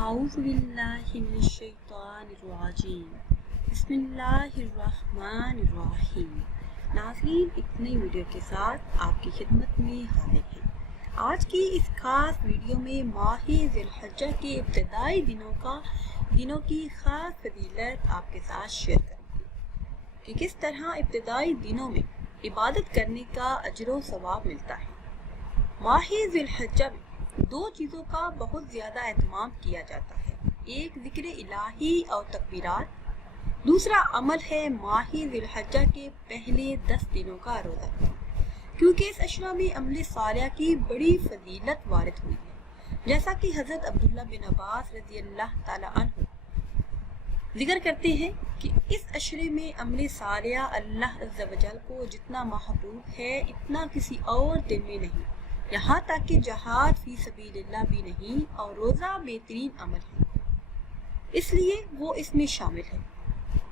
अऊज़ु बिल्लाहि मिनश्शैतानिर्रजीम बिस्मिल्लाहिर्रहमानिर्रहीम। नाज़रीन, एक नई वीडियो के साथ आपकी खिदमत में हाजिर हैं। आज की इस खास वीडियो में माह ज़िलहज्जा के इब्तिदाई दिनों की खास फजीलत आपके साथ शेयर करूँगी कि किस तरह इब्तिदाई दिनों में इबादत करने का अजर व सवाब मिलता है। माह ज़िलहज्जा में दो चीज़ों का बहुत ज़्यादा एहतमाम किया जाता है, एक ज़िक्र इलाही और तकबीरात, दूसरा अमल है माह ज़िलहज्जा के पहले 10 दिनों का रोज़ा, क्योंकि इस अशरा में अमल सालिह की बड़ी फजीलत वारिद हुई है। जैसा कि हज़रत अब्दुल्लाह बिन अब्बास रज़ी अल्लाह ताला अन्हु जिक्र करते हैं कि इस अशरे में अमल सालिह अल्लाह अज़्ज़ा व जल को जितना महबूब है इतना किसी और दिन में नहीं, यहाँ तक कि जहाद फी सबीलिल्लाह भी नहीं, और रोज़ा बेहतरीन अमल है, इसलिए वो इसमें शामिल है।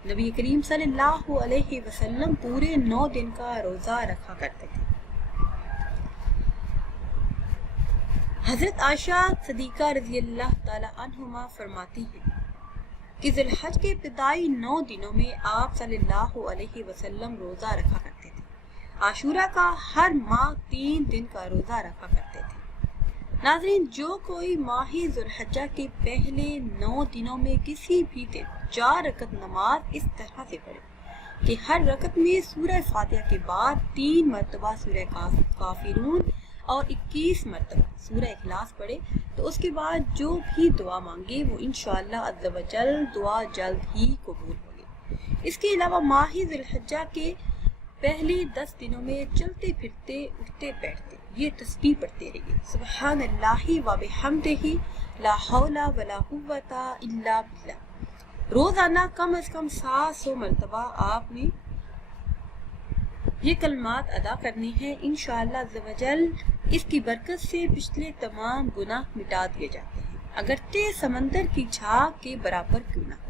नबी करीम सल्लल्लाहु अलैहि वसल्लम पूरे 9 दिन का रोज़ा रखा करते थे। हज़रत आयशा सदीक़ा रज़ी अल्लाह ताला अन्हुमा फरमाती हैं कि ज़िलहज के इब्तिदाई 9 दिनों में आप सल्लल्लाहु अलैहि वसल्लम रोज़ा रखा करते थे। आशूरा का हर माह 3 दिन का रोज़ा रखा करते थे। नाज़रीन, जो कोई माह ज़ुल्हज्जा के पहले 9 दिनों में किसी भी दिन 4 रकत नमाज इस तरह से पढ़े कि हर रकत में सूरह फातिहा के बाद 3 मरतबा सूरह काफिरून और 21 मरतबा सूरह इखलास पढ़े, तो उसके बाद जो भी दुआ मांगे वो इंशाअल्लाह अज़्ज़ा व जल दुआ जल्द ही कबूल होगी। इसके अलावा माह ज़ुल्हज्जा के पहले 10 दिनों में चलते फिरते उठते बैठते ये तस्बीह पढ़ते रहिए, सुब्हानल्लाहि व बिहम्दिही ला हौला वला कुव्वता इल्ला बिल्लाह। रोजाना कम से कम 700 मरतबा आपने ये कलमात अदा करनी है। इंशाअल्लाह अज़्ज़ा व जल इसकी बरकत से पिछले तमाम गुनाह मिटा दिए जाते हैं, अगरचे समंदर की झाग के बराबर क्यों ना हो।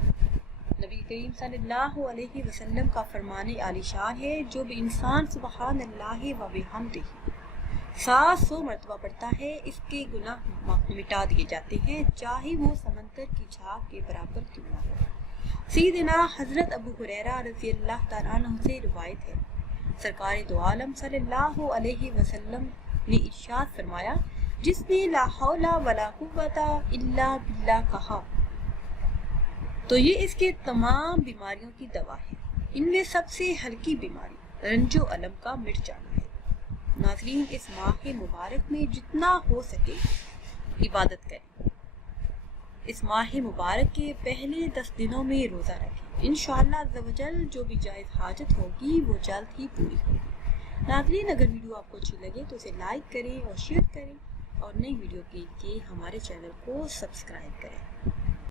नबी करीम सल्लल्लाहु अलैहि वसल्लम का फरमाने आलिशान है, जो भी इंसान सुब्हानल्लाहि व बिहम्दिही 700 मरतबा पढ़ता है, इसके गुनाह मिटा दिए जाते हैं, चाहे वो समंदर की झाग के बराबर क्यों ना हो। सैयदना हजरत अबू हुरैरा रज़ी अल्लाह ताला अन्हु से रिवायत है, सरकार दो आलम सल्लल्लाहु अलैहि वसल्लम ने इरशाद फरमाया, जिसने ला हौला वला कुव्वता इल्ला बिल्लाह कहा तो ये इसके तमाम बीमारियों की दवा है। इनमें सबसे हल्की बीमारी रंजो अलम का मिट जाना है। नाज़रीन, इस माह मुबारक में जितना हो सके इबादत करें। इस माह मुबारक के पहले 10 दिनों में रोज़ा रखें। इंशाअल्लाह अज़्ज़ा व जल जो भी जायज़ हाजत होगी वो जल्द ही पूरी होगी। नाज़रीन, अगर वीडियो आपको अच्छी लगे तो इसे लाइक करें और शेयर करें, और नई वीडियो के लिए हमारे चैनल को सब्सक्राइब करें।